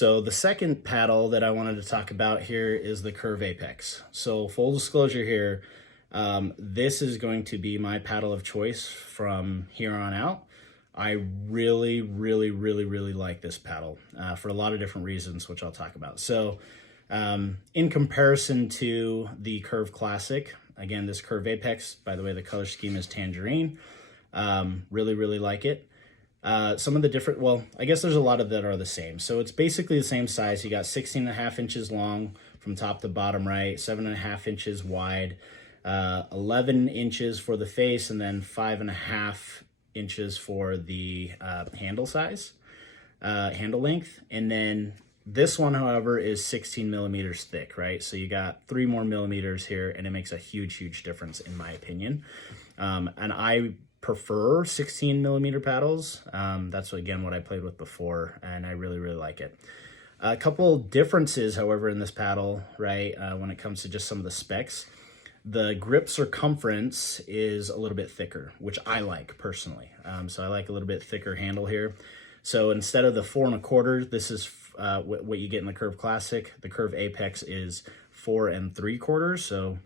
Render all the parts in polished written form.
So the second paddle that I wanted to talk about here is the Curve Apex. So full disclosure here, this is going to be my paddle of choice from here on out. I really like this paddle for a lot of different reasons, which I'll talk about. So in comparison to the Curve Classic, again, this Curve Apex, by the way, the color scheme is tangerine. Really like it. Some of the different, well, I guess there's a lot of that are the same. So it's basically the same size. You got 16.5 inches long from top to bottom, right? 7.5 inches wide, 11 inches for the face, and then 5.5 inches for the handle size, handle length. And then this one, however, is 16 millimeters thick, right? So you got 3 more millimeters here, and it makes a huge difference in my opinion. And I prefer 16 millimeter paddles. That's again what I played with before, and I really like it. A couple differences, however, in this paddle, right? When it comes to just some of the specs, the grip circumference is a little bit thicker, which I like personally. So I like a little bit thicker handle here. So instead of the 4 1/4, this is what you get in the Curve Classic. The Curve Apex is 4 3/4. So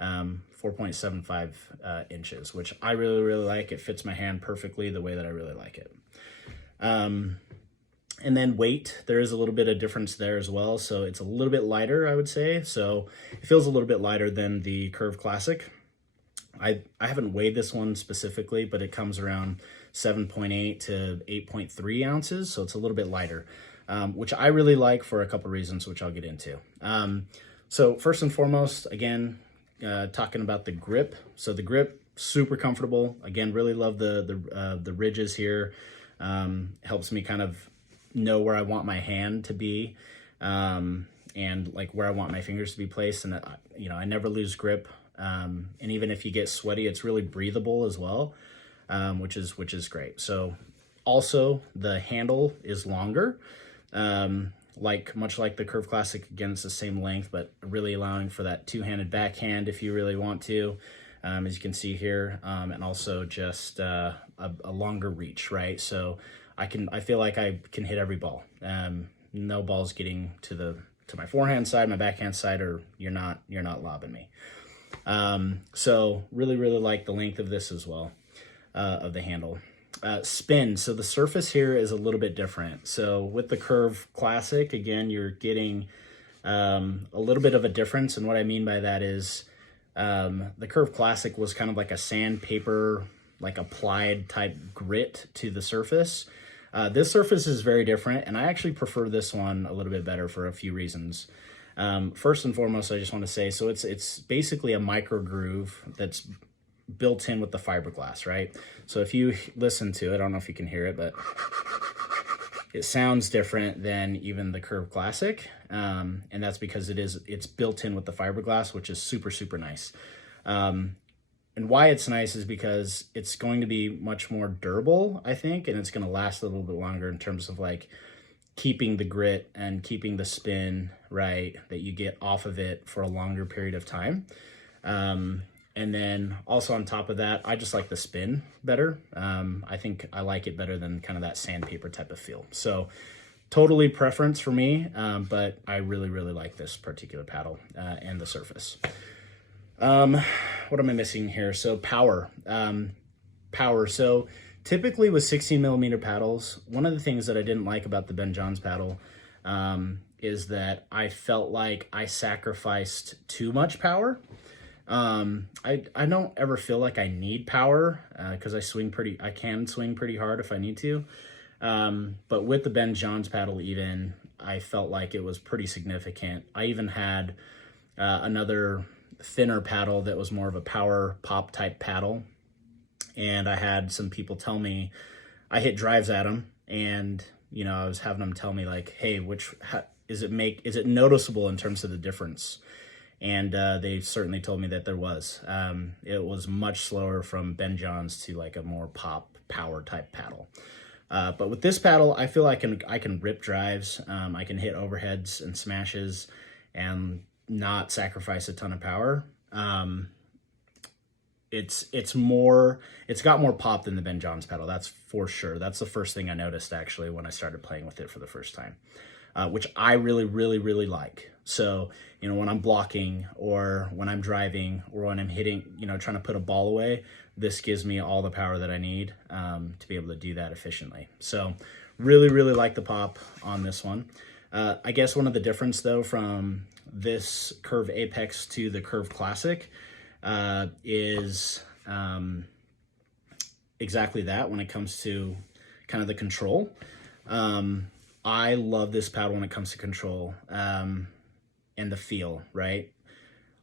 4.75 inches, which I really like. It fits my hand perfectly the way that I really like it. And then weight, there is a little bit of difference there as well. So it's a little bit lighter, I would say. So it feels a little bit lighter than the Curve Classic. I haven't weighed this one specifically, but it comes around 7.8 to 8.3 ounces. So it's a little bit lighter, which I really like for a couple reasons, which I'll get into. So first and foremost, again, talking about the grip. So the grip, super comfortable. Again, really love the ridges here. Helps me kind of know where I want my hand to be, and like where I want my fingers to be placed. And I never lose grip. And even if you get sweaty, it's really breathable as well, which is great. So also the handle is longer. Much like the Curve Classic, again, it's the same length, but really allowing for that two-handed backhand if you really want to, as you can see here, and also just a longer reach, right? So I feel like I can hit every ball. No balls getting to my forehand side, my backhand side, or you're not lobbing me. So really like the length of this as well, of the handle. Spin. So the surface here is a little bit different. So with the Curve Classic, again, you're getting a little bit of a difference. And what I mean by that is the Curve Classic was kind of like a sandpaper, like applied type grit to the surface. This surface is very different, and I actually prefer this one a little bit better for a few reasons. First and foremost, I just want to say, so it's basically a micro groove that's built in with the fiberglass, right? So if you listen to it, I don't know if you can hear it, but it sounds different than even the Curve Classic. And that's because it's built in with the fiberglass, which is super nice. And why it's nice is because it's going to be much more durable, I think, and it's going to last a little bit longer in terms of like keeping the grit and keeping the spin, right, that you get off of it for a longer period of time. And then also on top of that, I just like the spin better. I think I like it better than kind of that sandpaper type of feel. So totally preference for me, but I really like this particular paddle and the surface. What am I missing here? So power. So typically with 16 millimeter paddles, one of the things that I didn't like about the Ben Johns paddle is that I felt like I sacrificed too much power. I don't ever feel like I need power, cause I can swing pretty hard if I need to. But with the Ben Johns paddle, even, I felt like it was pretty significant. I even had, another thinner paddle that was more of a power pop type paddle. And I had some people tell me, I hit drives at them, and, I was having them tell me like, hey, is it noticeable in terms of the difference? And they certainly told me that there was. It was much slower from Ben Johns to like a more pop power type paddle. But with this paddle, I feel I can rip drives. I can hit overheads and smashes and not sacrifice a ton of power. It's got more pop than the Ben Johns paddle, that's for sure. That's the first thing I noticed actually when I started playing with it for the first time. which I really, really, really like. So, you know, when I'm blocking or when I'm driving or when I'm hitting, you know, trying to put a ball away, this gives me all the power that I need to be able to do that efficiently. So really, really like the pop on this one. I guess one of the difference though from this Curve Apex to the Curve Classic is exactly that when it comes to kind of the control. I love this paddle when it comes to control and the feel, right?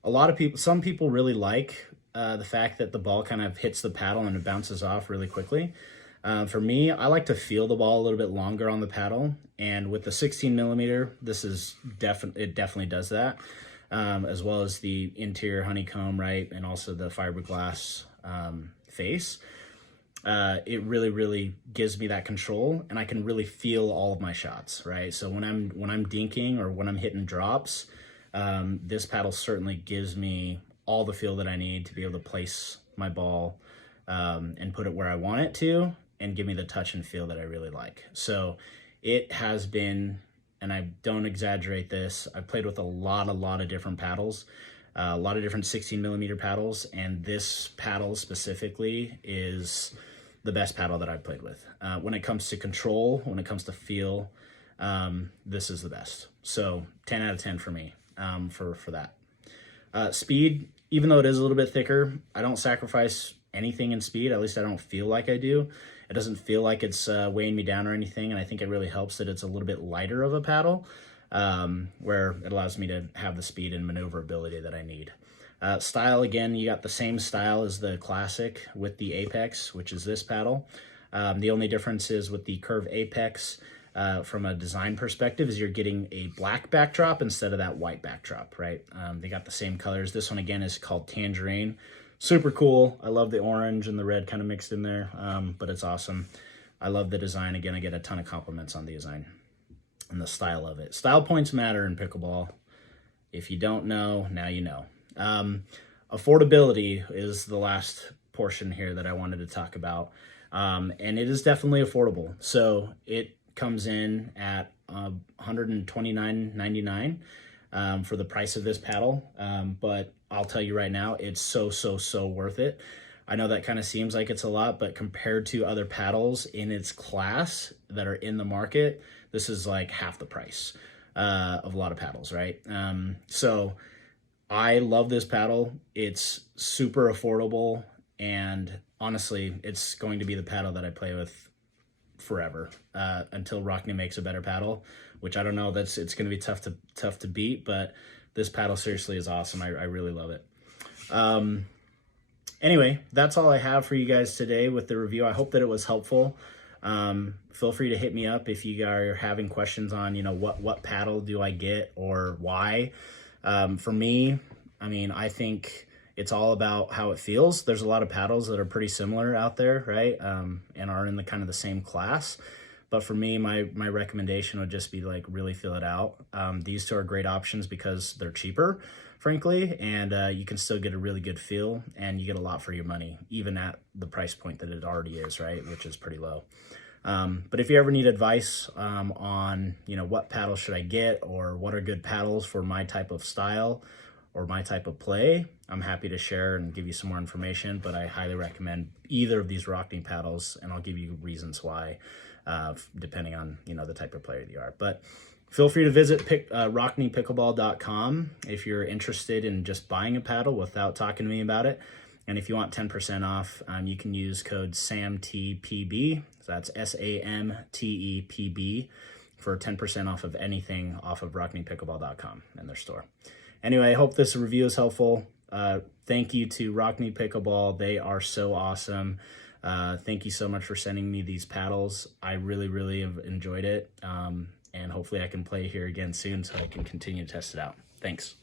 A lot of people, some people really like the fact that the ball kind of hits the paddle and it bounces off really quickly. For me, I like to feel the ball a little bit longer on the paddle, and with the 16 millimeter, this is it definitely does that, as well as the interior honeycomb, right, and also the fiberglass face. It really, really gives me that control, and I can really feel all of my shots, right? So when I'm dinking or when I'm hitting drops, this paddle certainly gives me all the feel that I need to be able to place my ball and put it where I want it to, and give me the touch and feel that I really like. So it has been, and I don't exaggerate this, I've played with a lot of different paddles, a lot of different 16 millimeter paddles, and this paddle specifically is the best paddle that I've played with. When it comes to control, when it comes to feel, this is the best. So 10 out of 10 for me for that. Speed, even though it is a little bit thicker, I don't sacrifice anything in speed. At least I don't feel like I do. It doesn't feel like it's weighing me down or anything, and I think it really helps that it's a little bit lighter of a paddle, where it allows me to have the speed and maneuverability that I need. Style, again, you got the same style as the Classic with the Apex, which is this paddle. The only difference is with the Curve Apex, from a design perspective, is you're getting a black backdrop instead of that white backdrop, right? They got the same colors. This one, again, is called Tangerine. Super cool. I love the orange and the red kind of mixed in there, but it's awesome. I love the design. Again, I get a ton of compliments on the design and the style of it. Style points matter in pickleball. If you don't know, now you know. Affordability is the last portion here that I wanted to talk about, and it is definitely affordable. So it comes in at $129.99 for the price of this paddle, but I'll tell you right now, it's so worth it. I know that kind of seems like it's a lot, but compared to other paddles in its class that are in the market, this is like half the price of a lot of paddles, right? So I love this paddle. It's super affordable, and honestly, it's going to be the paddle that I play with forever until Rokne makes a better paddle, which I don't know. It's going to be tough to beat, but this paddle seriously is awesome. I really love it. Anyway, that's all I have for you guys today with the review. I hope that it was helpful. Feel free to hit me up if you are having questions on, you know, what paddle do I get or why. For me, I mean, I think it's all about how it feels. There's a lot of paddles that are pretty similar out there, right? And are in the kind of the same class. But for me, my recommendation would just be like really feel it out. These two are great options because they're cheaper, frankly, and you can still get a really good feel, and you get a lot for your money, even at the price point that it already is, right? Which is pretty low. But if you ever need advice on, you know, what paddle should I get or what are good paddles for my type of style or my type of play, I'm happy to share and give you some more information, but I highly recommend either of these Rokne paddles, and I'll give you reasons why, depending on, you know, the type of player you are. But feel free to visit RoknePickleball.com if you're interested in just buying a paddle without talking to me about it. And if you want 10% off, you can use code SAMTPB, so that's SAMTEPB, for 10% off of anything off of RoknePickleball.com in their store. Anyway, I hope this review is helpful. Thank you to Rokne Pickleball. They are so awesome. Thank you so much for sending me these paddles. I really have enjoyed it. And hopefully I can play here again soon so I can continue to test it out. Thanks.